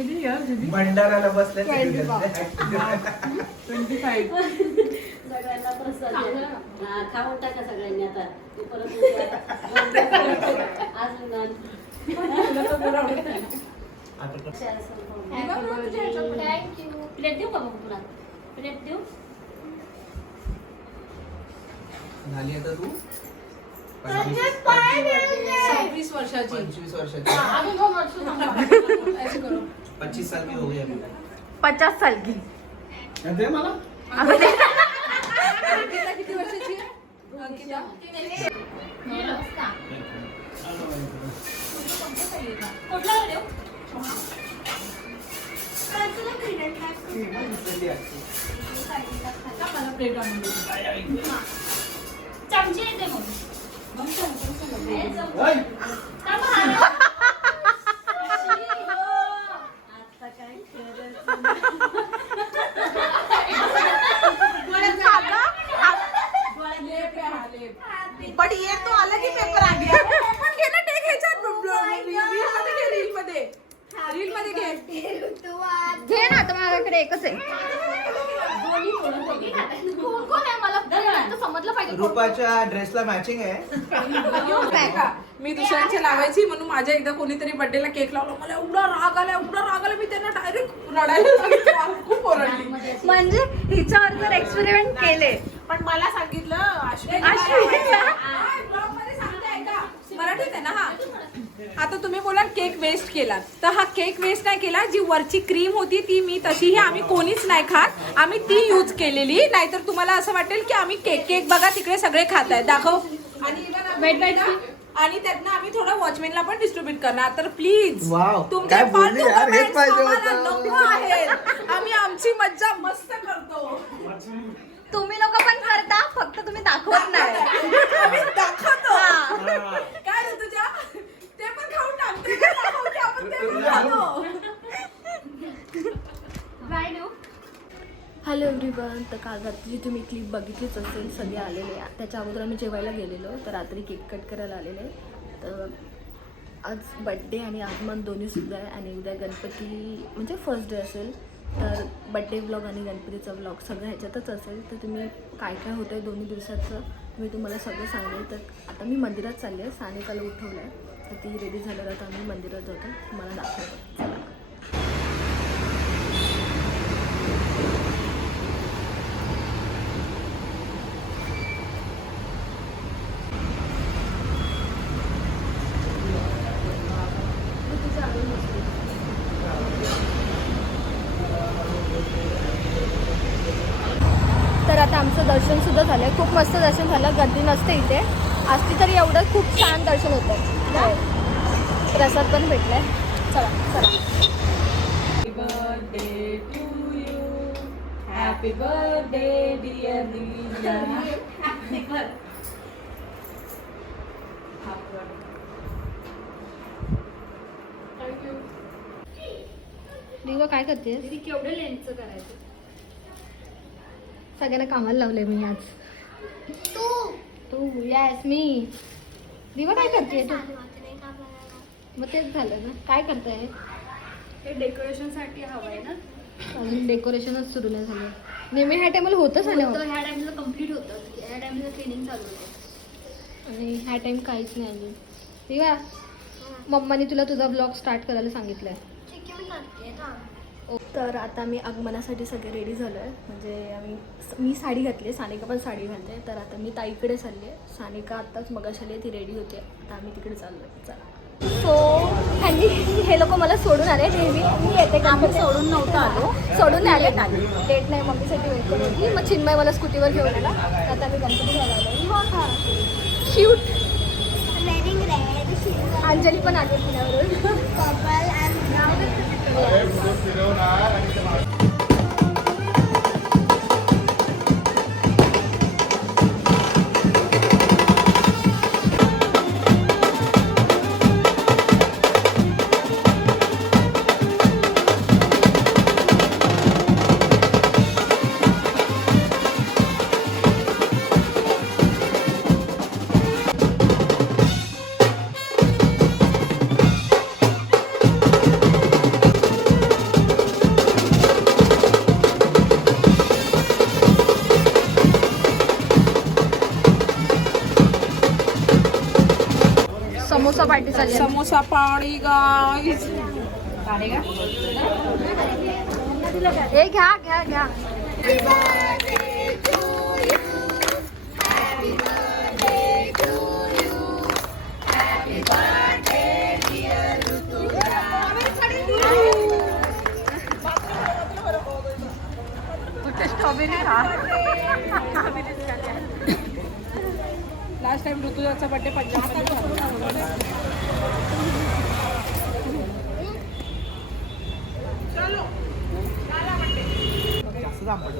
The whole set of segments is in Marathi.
किती इयर्स दीदी? भंडाराला बसले 25. सगळ्यांना प्रसाद आहे. खाऊन टाका सगळ्यांनी आता ते परत अजून थँक्यू. प्लेट देऊ का मग तुला? प्लेट देऊ? झाली आता तू 26 वर्षाची. 25 वर्षाची. अभी 2 वर्ष ऐसे करो. 25 साल की हो गई अभी. 50 साल की. दे मला. अंकिता किती वर्षाची आहे? अंकिता कुठला देऊ? मला प्लेट आणून दे. चमचे येते मग. आता काय पण ये तो आला की पेपर आ गया. केला टेक ह्याच्यात रील मध्ये घे. घे ना आता माझ्याकडे एकच आहे. कोण आहे मला समजलं पाहिजे. रूपाच्या ड्रेसला मॅचिंग आहे. मी दुसऱ्यांच्या लावायची म्हणून माझ्या एकदा कोणीतरी बर्थडेला केक लावला. मला एवढा राग आला मी त्यांना डायरेक्ट रडायला लागले. खूप ओरडली. म्हणजे हिच्यावर जर एक्सपेरिमेंट केले पण मला सांगितलं मराठीत आहे ना. हा आता तुम्ही बोला केक वेस्ट केला तर हा केक वेस्ट नाही केला. जी वरची क्रीम होती ती मी तशीही आम्ही कोणीच नाही खात. आम्ही ती यूज केलेली. नाहीतर तुम्हाला असं वाटेल की आम्ही केक बघा तिकडे सगळे खात आहेत. दाखव. आणि त्यातनं आम्ही थोडं वॉचमॅनला पण डिस्ट्रीब्यूट करणार. तर प्लीज वाव, तुमच्या काय बोलली फालतू यार, हेच comments पाहिजे आम्हाला होतं. नको आहेत. आम्ही आमची मज्जा मस्त करतो. तुम्ही लोक पण करता फक्त तुम्ही दाखवत नाही. आम्ही दाखवतो. हा. काय रे तुझ्या ते पण खाऊन टाकते. दाखवते आपण ते पण खातो. Hello everyone. तर काल रात्री तुम्ही क्लिप बघितलीच असेल. सगळे आलेले. त्याच्या अगोदर आम्ही जेवायला गेलेलो. तर रात्री केक कट करायला आलेले. तर आज बड्डे आणि आगमन दोन्हीसुद्धा आहे. आणि उद्या गणपती म्हणजे फर्स्ट डे असेल. तर बड्डे व्लॉग आणि गणपतीचा व्लॉग सगळं ह्याच्यातच असेल. तर तुम्ही काय काय होतं आहे दोन्ही दिवसाचं मी तुम्हाला सगळं सांगेल. तर आता मी मंदिरात चालले आहे. सानिकाला उठवलं आहे. तर ती रेडी झाल्यावर आता आम्ही मंदिरात जातो. तुम्हाला दाखवतो. चला. तर आता आमचं दर्शनसुद्धा झालं आहे. खूप मस्त दर्शन झालं. गर्दी नसते इथे. असती तरी एवढं खूप छान दर्शन होतं. प्रसाद पण भेटला आहे. चला चला. हॅपी बर्थडे डिअर दिव्या. दिवा काय करते? केवढं लेंचं करायचं? सगळ्यांना कामाला लावले मी आज. तू यस मी. दिवा काय करते तू? मग तेच झालं ना. काय करताय? ते डेकोरेशनसाठी हवं आहे ना. अजून डेकोरेशनच सुरू नाही झालं. नेहमी ह्या टायमाला होतच नाही. ह्या टाइमला कम्प्लीट होतं. ह्या टाइमला क्लिनिंग चालू होतं. आणि ह्या टाइम काहीच नाही अजून. दिवा मम्माने तुला तुझा ब्लॉग स्टार्ट करायला सांगितलंय. तर आता आम्ही आगमनासाठी सगळे रेडी झालो आहे. म्हणजे मी साडी घातली. सानिका पण साडी घालते. तर आता मी ताईकडे चालली आहे. सानिका आत्ताच मगाशी आली. ती रेडी होते. आता आम्ही तिकडे चाललो आहे. चला. सो हे लोक मला सोडून आले. नेहमी मी येते का सोडून नव्हतं आलो. सोडून नाही आले. डेट नाही मम्मीसाठी वेट करत होती. मग चिन्मय मला स्कूटीवर घेऊन आला. आता आम्ही गणपती घ्यायला आलो. शूट. अंजली पण आली पुण्यावरून. समोसा पार्टी चालली आहे. समोसा पाणी गाईस. हे घ्या घ्या घ्या. लास्ट टाइम ऋतुजाचा बर्थडे जास्त आंबट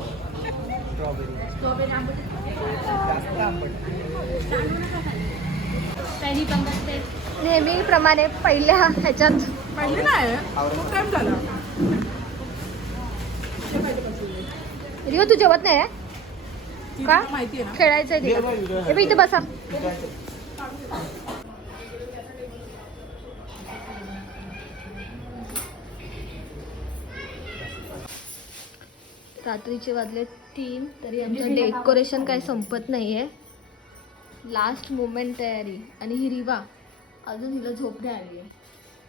स्ट्रॉबेरी जास्त आंबट. नेहमीप्रमाणे पहिल्या ह्याच्यात पडली नाही खूप टाइम झाला. रिओ तू जेवत नाही ती का? तुला माहिती आहे ना. खेळायचंय तिला. हे बघ, इथे बसा. रात्रीचे वाजले 3 तरी आमचं डेकोरेशन काही संपत नाहीये. लास्ट मोमेंट तयारी. आणि ही रिवा अजून हिला झोप नाही आली आहे.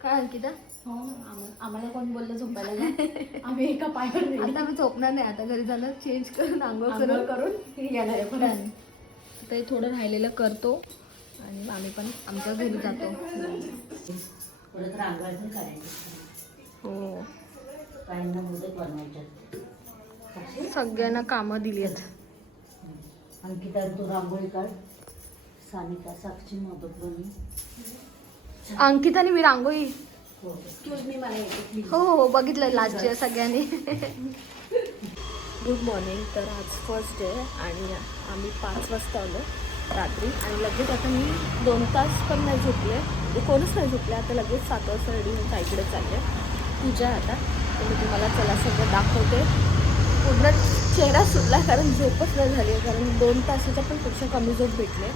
काय अंकिता? आम्हाला कोण बोललं झोपायला जा? आम्ही एका पायावर आता मी झोपणार नाही. आता घरी झालं चेंज करून आंघोळ करून येणार आहे पण. आता हे थोडं राहिलेलं करतो आणि आम्ही पण आमच्या घरी जातो. परत रांगोळी पण काढायची. हो, काहींना मोदक बनवायच्यात. सगळ्यांना कामं दिली आहेत. अंकिता तू रांगोळी काढ. सानिका साक्षी मोदक बनवी. अंकिताने मी रांगोळी एक्सक्यूज मी मला येते. हो हो बघितलं लास्टच्या सगळ्यांनी. Good morning. तर आज फर्स्ट डे आणि आम्ही 5 वाजता आलो रात्री आणि लगेच आता मी 2 तास पण नाही झोपले. म्हणजे कोणच नाही झोपले. आता लगेच 7 वाजता रेडी होऊन ताईकडे चालले. पूजा आता तर मी तुम्हाला चला सगळं दाखवते. पूर्ण चेहरा सुटला कारण झोपच नाही झाली. कारण 2 तासाच्या पण पेक्षा कमी झोप भेटले.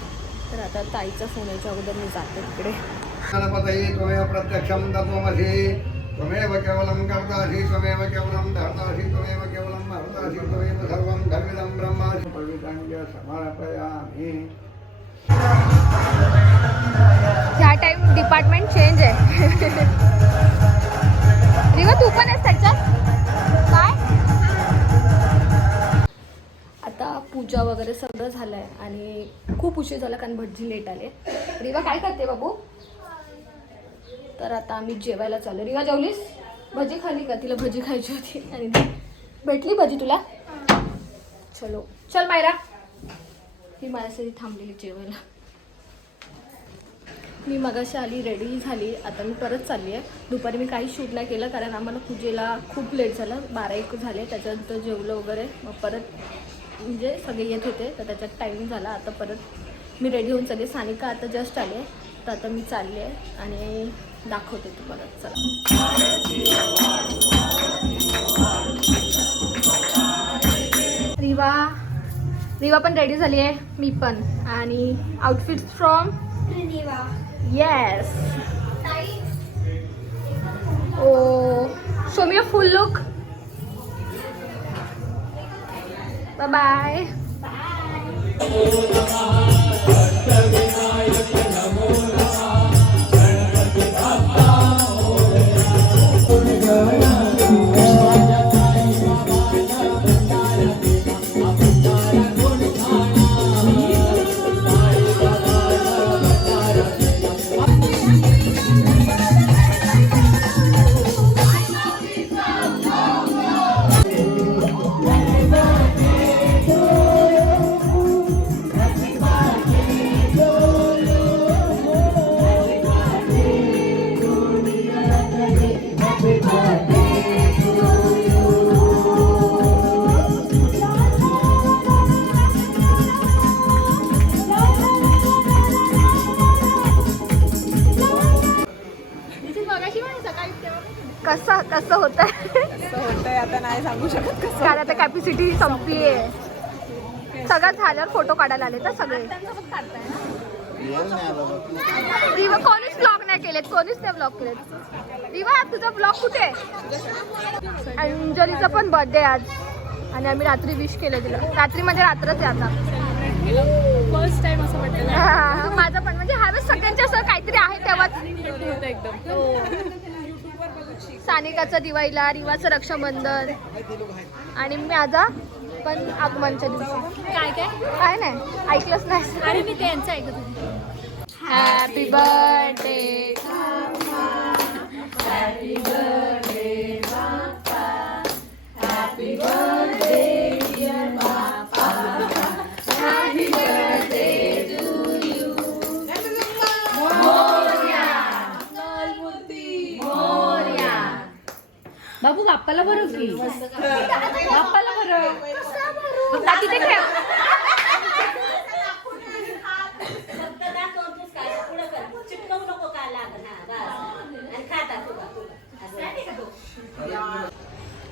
तर आता ताईचा फोन याच्या अगोदर मी जाते तिकडे. गणपतये त्वमेव प्रत्यक्षं तत्त्वमसि त्वमेव केवलं कर्तासि त्वमेव केवलं धर्तासि त्वमेव केवलं भर्तासि त्वमेव सर्वं खल्विदं ब्रह्मासि पवित्रं च समर्पयामि. ह्या टाइम डिपार्टमेंट चेंज आहे. रिवा तू पण आहेस त्याच्यात काय? आता पूजा वगैरे सगळं झालंय आणि खूप उशीर झाला कारण भटजी लेट आले. रिवा काय करते बाबू? तर आता आम्ही जेवायला चाललो. रिवा जेवलीस? भजी खाली का? तिला भजी खायची होती आणि भेटली भजी तुला? चलो चल मायरा. ही माझ्यासाठी थांबलेली जेवायला. मी मगाशी आली, रेडी झाली. आता मी परत चालली आहे. दुपारी मी काही शूट नाही केलं कारण आम्हाला पूजेला खूप लेट झालं. 12-1 झाले. त्याच्यानंतर जेवलं वगैरे मग परत म्हणजे सगळे येत होते तर त्याच्यात टायमिंग झाला. आता परत मी रेडी होऊन सगळे. सानिका आता जस्ट आले तर आता मी चालली आहे आणि दाखवते तुम्हाला. चला. रिवा पण रेडी झाली आहे. मी पण. आणि outfit from yes. Oh show me a full look. Bye bye. कसं होतंय आता नाही सांगू शकत कसं. कारण आता कॅपॅसिटी संपली आहे. सगळं झाल्यावर फोटो काढायला आले तर सगळे. रिवा कोणीच ब्लॉग नाही केलेत. कोणीच नाही ब्लॉग केलेत. रिवा तुझा ब्लॉग कुठे आहे? अंजलीचा पण बर्थडे आज आणि आम्ही रात्री विश केलं तिला. रात्री म्हणजे रात्रच आहे आता. फर्स्ट टाइम असं वाटतं. माझं पण म्हणजे ह्यावेळेस सगळ्यांचे असं काहीतरी आहे ना एकदम. सानिकाचा दिवाळीला, रिवाचं रक्षाबंधन आणि माझा पण आगमनच्या दिवशी. काय काय काय नाही ऐकलंच नाही. अरे मी त्यांचं ऐकत होते. Happy birthday happy birthday Bappa happy birthday dear Bappa happy birthday to you. Morya Morya. बाबू बाप्पाला भरू की बाप्पाला भरू तिथे ठेव.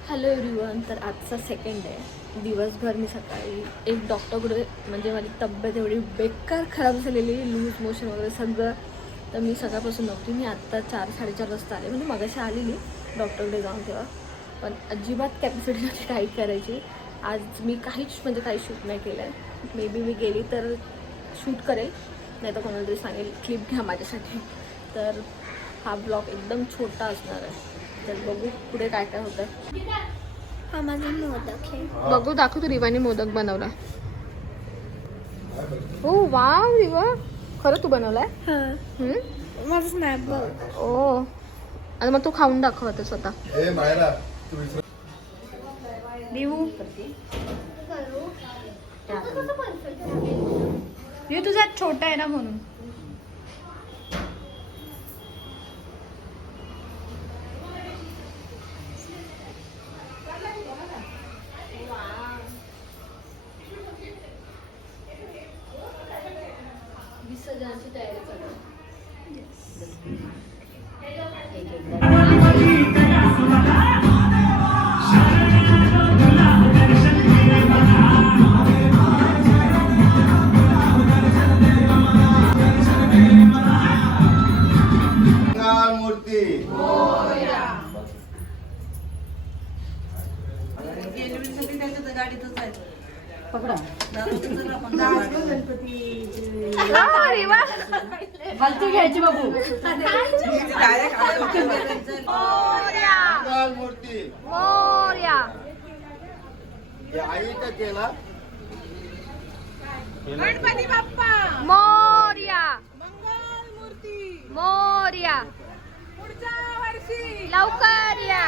Hello everyone. तर आजचा सेकंड आहे. दिवसभर मी सकाळी एक डॉक्टरकडे म्हणजे माझी तब्येत एवढी बेकार खराब झालेली, लूज मोशन वगैरे सगळं. तर मी सकाळपासून नव्हती. मी आत्ता 4-4:30 वाजता आले. म्हणजे मगाशी आलेली डॉक्टरकडे जाऊन तेव्हा, पण अजिबात कॅपॅसिटी नव्हती काही करायची. आज मी काही शूट नाही केलं आहे. मे बी मी गेली तर शूट करेल, नाही तर कोणाला तरी सांगेल क्लिप घ्या माझ्यासाठी. तर हा ब्लॉग एकदम छोटा असणार आहे. तर बघू पुढे काय काय होतं. हा माझा मोदक आहे. बघू दाखव. तू रिवाने मोदक बनवला. हो वाव रिवा, खरं तू बनवलाय. माझं स्नॅप बघ. ओ आणि मग तू खाऊन दाखव आता स्वतः. हे तुझा छोटा आहे ना म्हणून. विसर्जनाची तयारी करा. मूर्ती पकडा. गलती घ्यायची बाबू. मूर्ती मोरया. आईचा केला. गणपती बाप्पा मोरया मंगल मूर्ती मोरया. पुढच्या वर्षी लवकर या.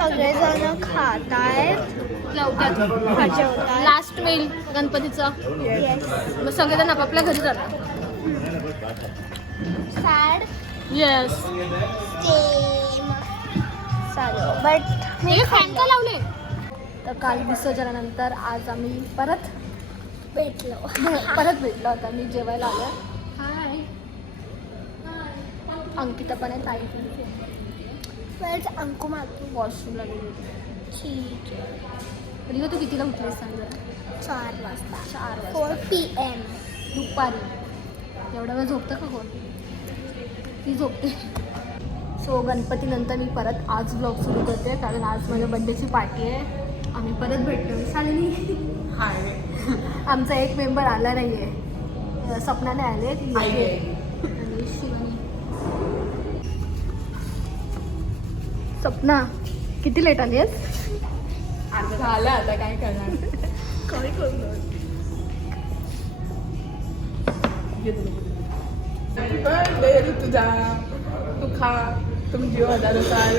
सगळेजण खात आहेत. लास्ट मेल गणपतीचं. मग सगळेजण आपापल्या घरी जातात. Sad yes. सेम चालू बट हे फॅन का लावले. तर काल विसर्जनानंतर आज आम्ही परत भेटलो. भेटलो होता. मी जेवायला आलो. हाय अंकिता पण आहे. ताई वेळच अंकू मागतो. वॉशरूमला गेली. ठीक आहे. रिवा तू कितीला उठलीस सांग. 4 वाजता 4 वाजता 4 PM. दुपारी. एवढा वेळ झोपतं का कोण. ती झोपते. सो गणपतीनंतर मी परत आज ब्लॉग सुरू करते, कारण आज माझ्या बड्डेची पार्टी आहे. आम्ही परत भेटतो. चालेल. आमचा एक मेंबर आला नाही आहे. सपनाने आले आणि शिवानी. सपना किती लेट आली आहेस. झालं आता काय करणार. तुझा तू खा. तुम जीव 1000 साल.